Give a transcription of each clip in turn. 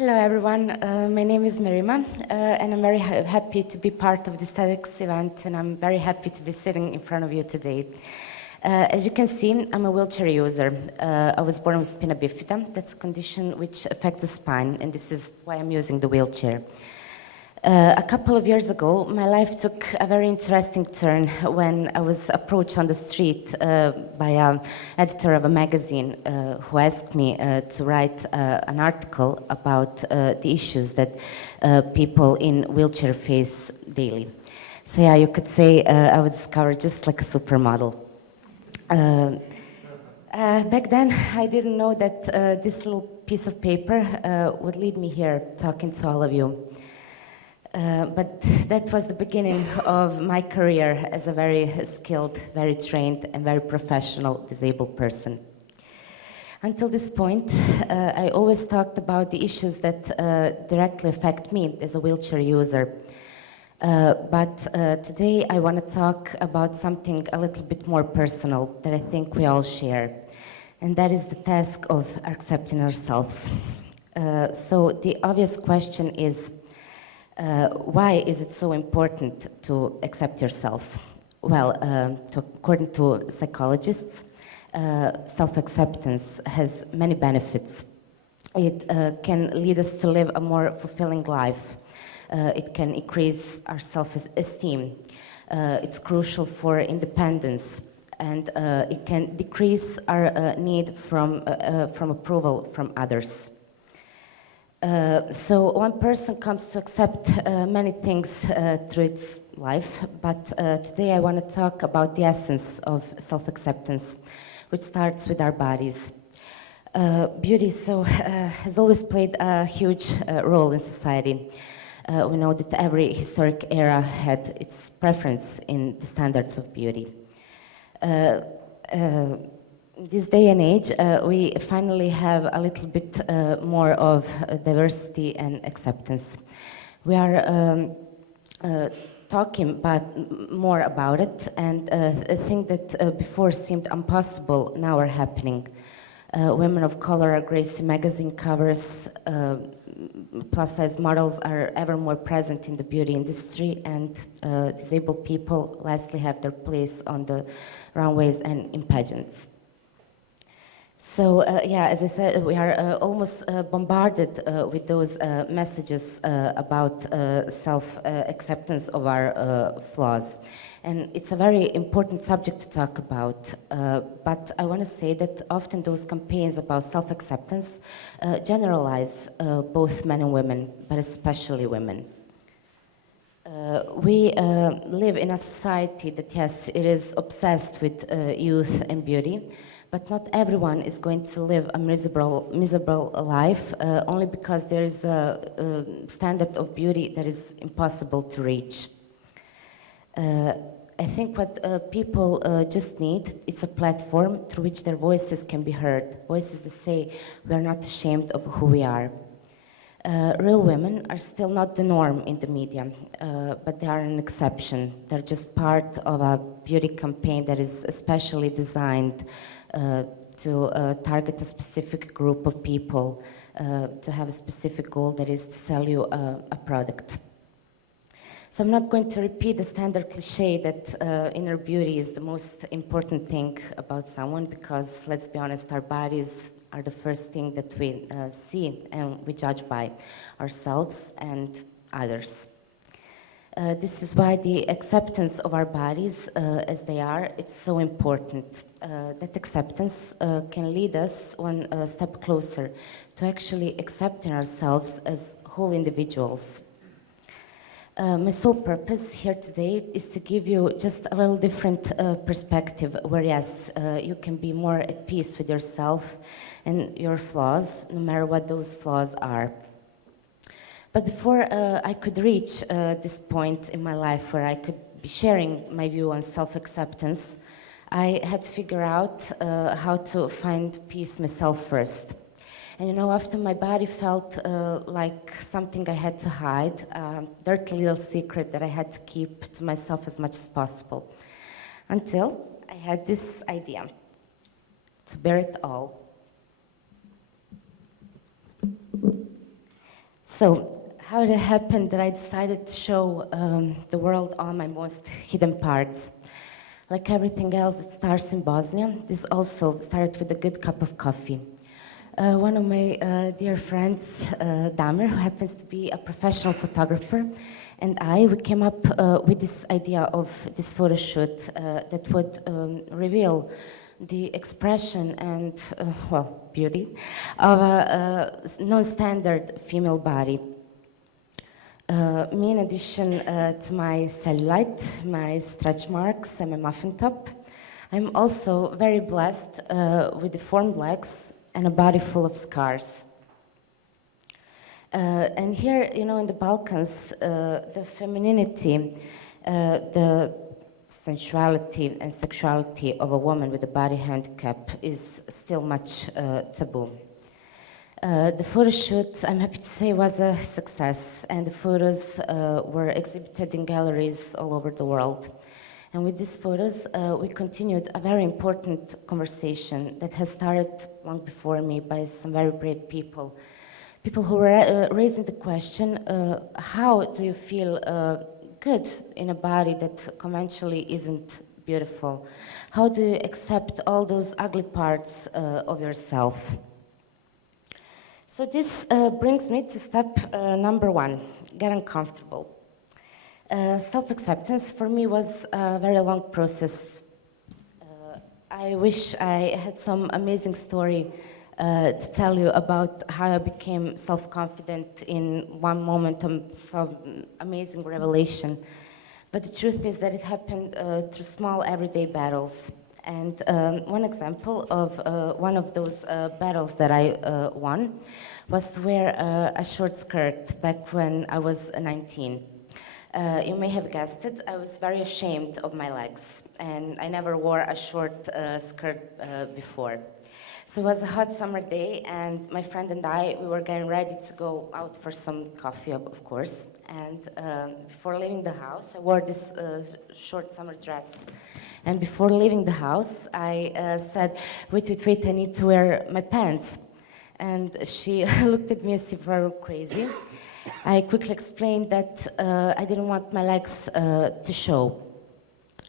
Hello everyone, my name is Merima and I'm very happy to be part of this TEDx event, and I'm very happy to be sitting in front of you today. As you can see, I'm a wheelchair user. I was born with spina bifida. That's a condition which affects the spine, and this is why I'm using the wheelchair. A couple of years ago, my life took a very interesting turn when I was approached on the street by an editor of a magazine who asked me to write an article about the issues that people in wheelchair face daily. So yeah, you could say I was discovered just like a supermodel. Back then, I didn't know that this little piece of paper would lead me here talking to all of you. But that was the beginning of my career as a very skilled, very trained, and very professional disabled person. Until this point, I always talked about the issues that directly affect me as a wheelchair user. But today I want to talk about something a little bit more personal that I think we all share, and that is the task of accepting ourselves. So the obvious question is, why is it so important to accept yourself? Well, according to psychologists, self-acceptance has many benefits. It can lead us to live a more fulfilling life. It can increase our self-esteem. It's crucial for independence, and it can decrease our need from approval from others. So one person comes to accept many things through its life, but today I want to talk about the essence of self-acceptance, which starts with our bodies. Beauty has always played a huge role in society. We know that every historic era had its preference in the standards of beauty. This day and age, we finally have a little bit more of diversity and acceptance. We are talking more about it, and things that before seemed impossible now are happening. Women of color are gracing magazine covers, plus-size models are ever more present in the beauty industry, and disabled people lastly have their place on the runways and in pageants. So, yeah, as I said, we are almost bombarded with those messages about self-acceptance of our flaws. And it's a very important subject to talk about. But I want to say that often those campaigns about self-acceptance generalize both men and women, but especially women. We live in a society that, yes, it is obsessed with youth and beauty, but not everyone is going to live a miserable life only because there is a standard of beauty that is impossible to reach. I think what people just need, it's a platform through which their voices can be heard. Voices that say, we are not ashamed of who we are. Real women are still not the norm in the media, but they are an exception. They're just part of a beauty campaign that is especially designed to target a specific group of people, to have a specific goal that is to sell you a product. So I'm not going to repeat the standard cliche that inner beauty is the most important thing about someone, because let's be honest, our bodies are the first thing that we see and we judge by ourselves and others. This is why the acceptance of our bodies as they are, it's so important. That acceptance can lead us one step closer to actually accepting ourselves as whole individuals. My sole purpose here today is to give you just a little different perspective where, yes, you can be more at peace with yourself and your flaws, no matter what those flaws are. But before I could reach this point in my life where I could be sharing my view on self-acceptance, I had to figure out how to find peace myself first. And you know, after my body felt like something I had to hide, a dirty little secret that I had to keep to myself as much as possible, until I had this idea, to bear it all. So, how did it happen that I decided to show the world all my most hidden parts? Like everything else that starts in Bosnia, this also started with a good cup of coffee. One of my dear friends, Damir, who happens to be a professional photographer, and we came up with this idea of this photo shoot that would reveal the expression and, well, beauty of a non-standard female body. Me, in addition to my cellulite, my stretch marks, and my muffin top, I'm also very blessed with deformed legs and a body full of scars. And here, you know, in the Balkans, the femininity, the sensuality and sexuality of a woman with a body handicap is still much taboo. The photo shoot, I'm happy to say, was a success, and the photos were exhibited in galleries all over the world. And with these photos, we continued a very important conversation that has started long before me by some very brave people. People who were raising the question, how do you feel good in a body that conventionally isn't beautiful? How do you accept all those ugly parts of yourself? So this brings me to step number 1, get uncomfortable. Self-acceptance for me was a very long process. I wish I had some amazing story to tell you about how I became self-confident in one moment of some amazing revelation. But the truth is that it happened through small everyday battles. And one example of one of those battles that I won was to wear a short skirt back when I was 19. You may have guessed it, I was very ashamed of my legs, and I never wore a short skirt before. So it was a hot summer day, and my friend and I, we were getting ready to go out for some coffee, of course. And before leaving the house, I wore this short summer dress. And before leaving the house, I said, wait, I need to wear my pants. And she looked at me as if I were crazy. I quickly explained that I didn't want my legs to show.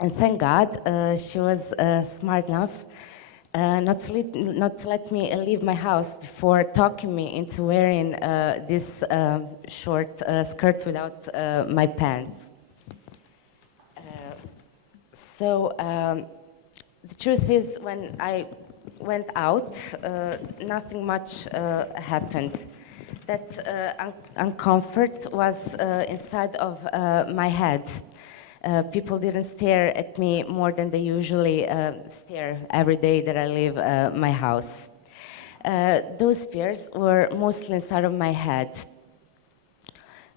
And thank God, she was smart enough not to let me leave my house before talking me into wearing this short skirt without my pants. So the truth is, when I went out, nothing much happened. That uncomfort was inside of my head. People didn't stare at me more than they usually stare every day that I leave my house. Those fears were mostly inside of my head.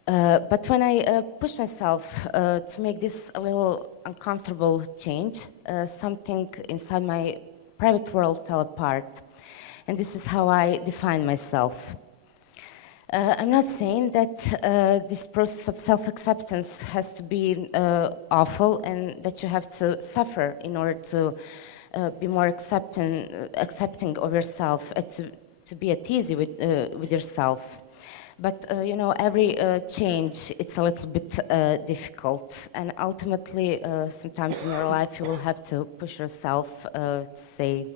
But when I pushed myself to make this a little uncomfortable change, something inside my private world fell apart. And this is how I define myself. I'm not saying that this process of self-acceptance has to be awful and that you have to suffer in order to be more accepting of yourself, to be at ease with yourself. But you know, every change, it's a little bit difficult, and ultimately, sometimes in your life, you will have to push yourself to say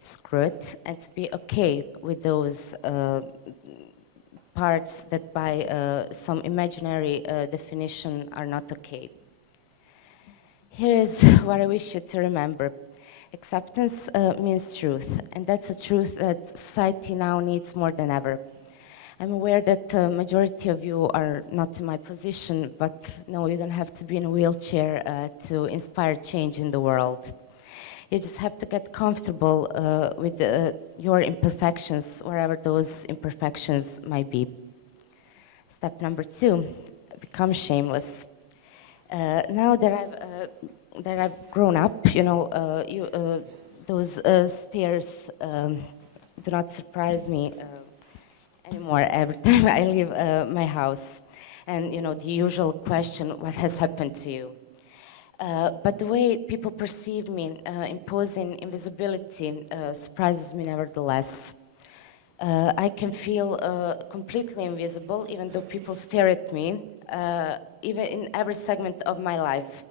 screw it and to be okay with those parts that by some imaginary definition are not okay. Here's what I wish you to remember. Acceptance means truth, and that's a truth that society now needs more than ever. I'm aware that the majority of you are not in my position, but no, you don't have to be in a wheelchair to inspire change in the world. You just have to get comfortable with your imperfections, wherever those imperfections might be. Step number 2, become shameless. Now that I've grown up, you know, those stares do not surprise me anymore every time I leave my house. And, you know, the usual question, what has happened to you? But the way people perceive me, imposing invisibility, surprises me nevertheless. I can feel completely invisible, even though people stare at me, even in every segment of my life.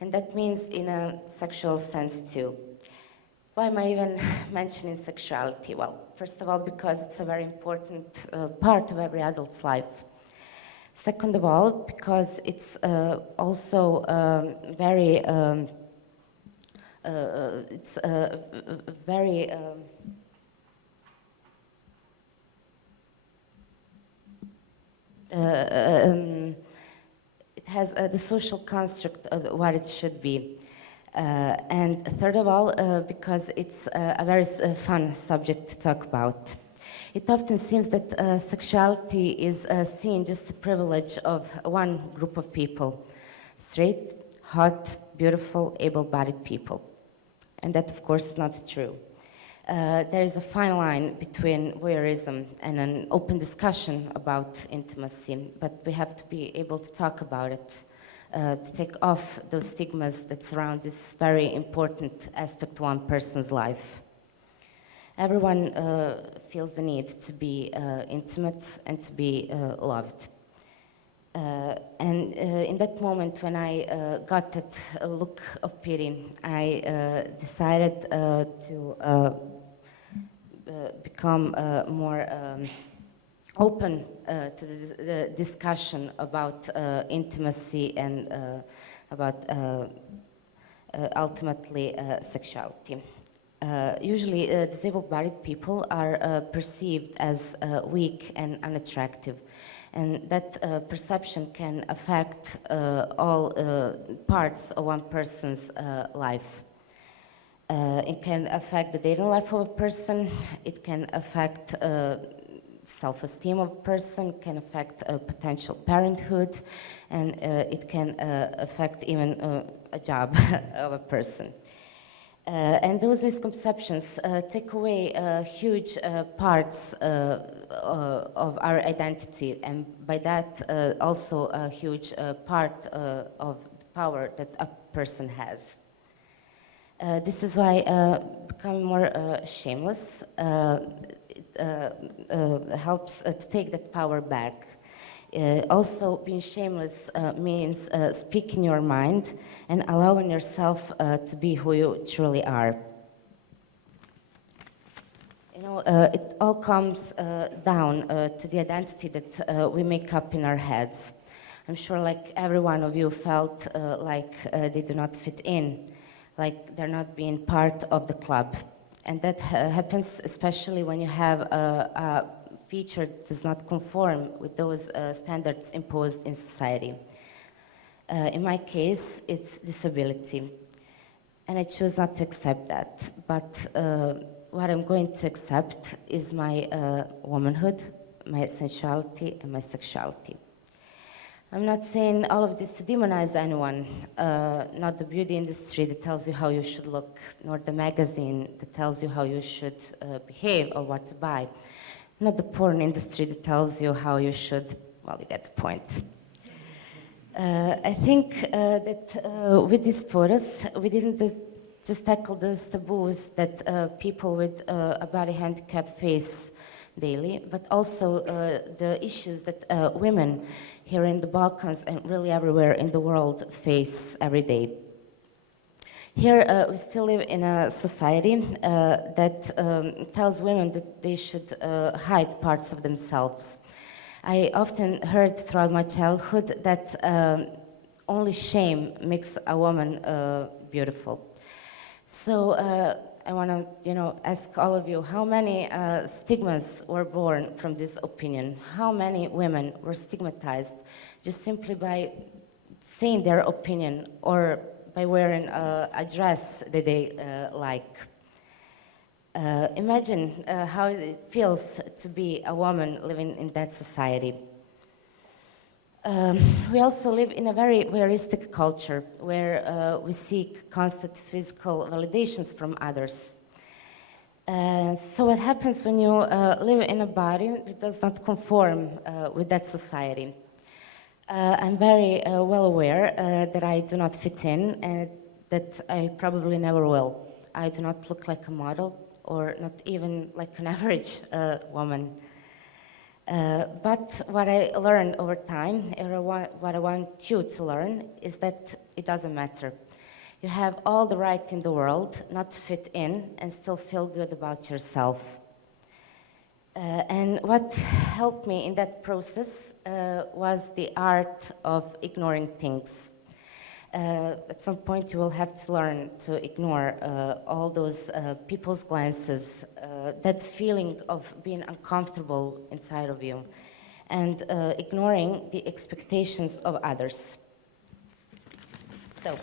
And that means in a sexual sense too. Why am I even mentioning sexuality? Well, first of all, because it's a very important part of every adult's life. Second of all, because it's also very, it has the social construct of what it should be. And third of all, because it's a very fun subject to talk about. It often seems that sexuality is seen just the privilege of one group of people: straight, hot, beautiful, able-bodied people. And that, of course, is not true. There is a fine line between voyeurism and an open discussion about intimacy, but we have to be able to talk about it, to take off those stigmas that surround this very important aspect to one person's life. Everyone feels the need to be intimate and to be loved. And in that moment when I got that look of pity, I decided to become more open to the discussion about intimacy and about ultimately sexuality. Usually disabled-bodied people are perceived as weak and unattractive. And that perception can affect all parts of one person's life. It can affect the daily life of a person, it can affect self-esteem of a person, can affect potential parenthood, and it can affect even a job of a person. And those misconceptions take away huge parts of our identity, and by that also a huge part of the power that a person has. This is why becoming more shameless helps to take that power back. Also, being shameless means speaking your mind and allowing yourself to be who you truly are. You know, it all comes down to the identity that we make up in our heads. I'm sure like every one of you felt like they do not fit in, like they're not being part of the club. And that happens especially when you have a feature that does not conform with those standards imposed in society. In my case, it's disability. And I choose not to accept that. But what I'm going to accept is my womanhood, my sensuality, and my sexuality. I'm not saying all of this to demonize anyone, not the beauty industry that tells you how you should look, nor the magazine that tells you how you should behave or what to buy, not the porn industry that tells you how you should, well, you get the point. I think that with these photos, we didn't just tackle those taboos that people with a body handicap face daily, but also the issues that women here in the Balkans and really everywhere in the world face every day. Here we still live in a society that tells women that they should hide parts of themselves. I often heard throughout my childhood that only shame makes a woman beautiful. So I want to, ask all of you, how many stigmas were born from this opinion? How many women were stigmatized just simply by saying their opinion or by wearing a dress that they like? Imagine how it feels to be a woman living in that society. We also live in a very voyeuristic culture where we seek constant physical validations from others. So what happens when you live in a body that does not conform with that society? I'm very well aware that I do not fit in and that I probably never will. I do not look like a model. or not even like an average woman. But what I learned over time, and what I want you to learn, is that it doesn't matter. You have all the right in the world not to fit in and still feel good about yourself. And what helped me in that process was the art of ignoring things. At some point you will have to learn to ignore all those people's glances, that feeling of being uncomfortable inside of you, and ignoring the expectations of others. So,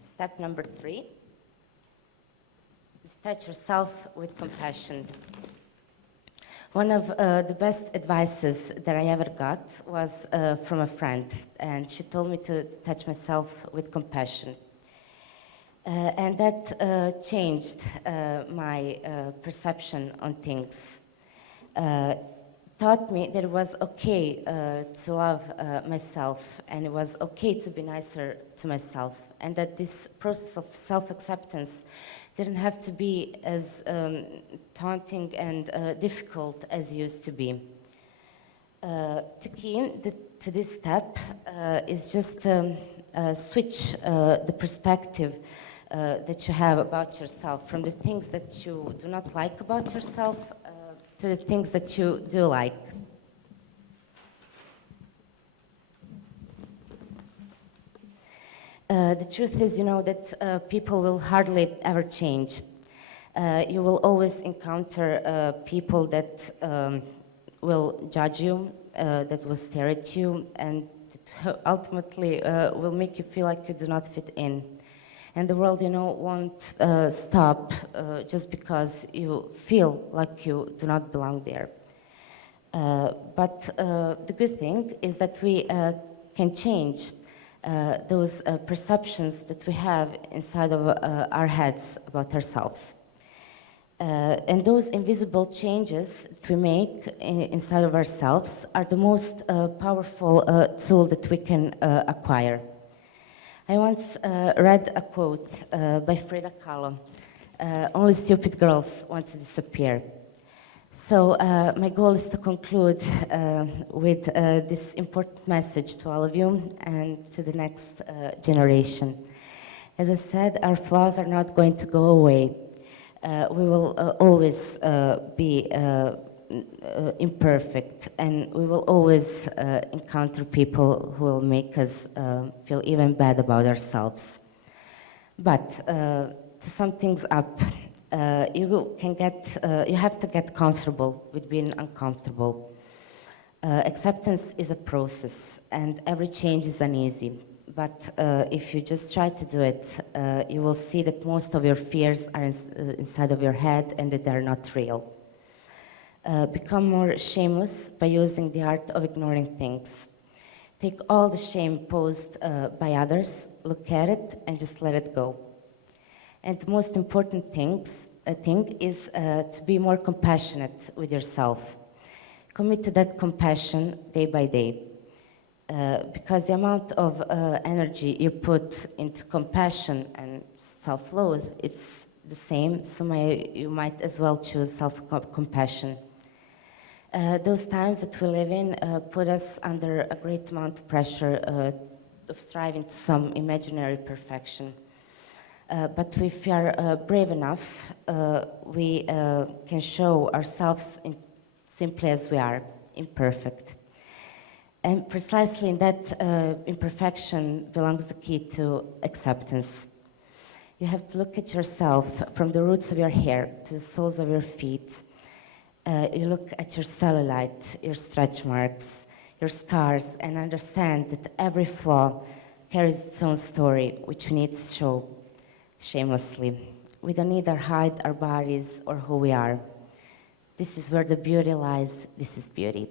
step number 3, touch yourself with compassion. One of the best advices that I ever got was from a friend, and she told me to touch myself with compassion. And that changed my perception on things. Taught me that it was okay to love myself, and it was okay to be nicer to myself, and that this process of self-acceptance didn't have to be as taunting and difficult as it used to be. The key to this step is just switch the perspective that you have about yourself from the things that you do not like about yourself to the things that you do like. The truth is, you know, that people will hardly ever change. You will always encounter people that will judge you, that will stare at you, and that ultimately will make you feel like you do not fit in. And the world, you know, won't stop just because you feel like you do not belong there. But the good thing is that we can change those perceptions that we have inside of our heads about ourselves. And those invisible changes that we make inside of ourselves are the most powerful tool that we can acquire. I once read a quote by Frida Kahlo, "Only stupid girls want to disappear." So my goal is to conclude with this important message to all of you and to the next generation. As I said, our flaws are not going to go away. We will always be imperfect, and we will always encounter people who will make us feel even bad about ourselves. But to sum things up, you have to get comfortable with being uncomfortable. Acceptance is a process, and every change is uneasy. But if you just try to do it, you will see that most of your fears are inside of your head and that they're not real. Become more shameless by using the art of ignoring things. Take all the shame posed by others, look at it, and just let it go. And the most important thing is to be more compassionate with yourself. Commit to that compassion day by day. Because the amount of energy you put into compassion and self-loathe, it's the same, so you might as well choose self-compassion. Those times that we live in put us under a great amount of pressure of striving to some imaginary perfection. But if we are brave enough, we can show ourselves simply as we are, imperfect. And precisely in that imperfection belongs the key to acceptance. You have to look at yourself from the roots of your hair to the soles of your feet. You look at your cellulite, your stretch marks, your scars, and understand that every flaw carries its own story, which we need to show shamelessly. We don't need to hide our bodies or who we are. This is where the beauty lies. This is beauty.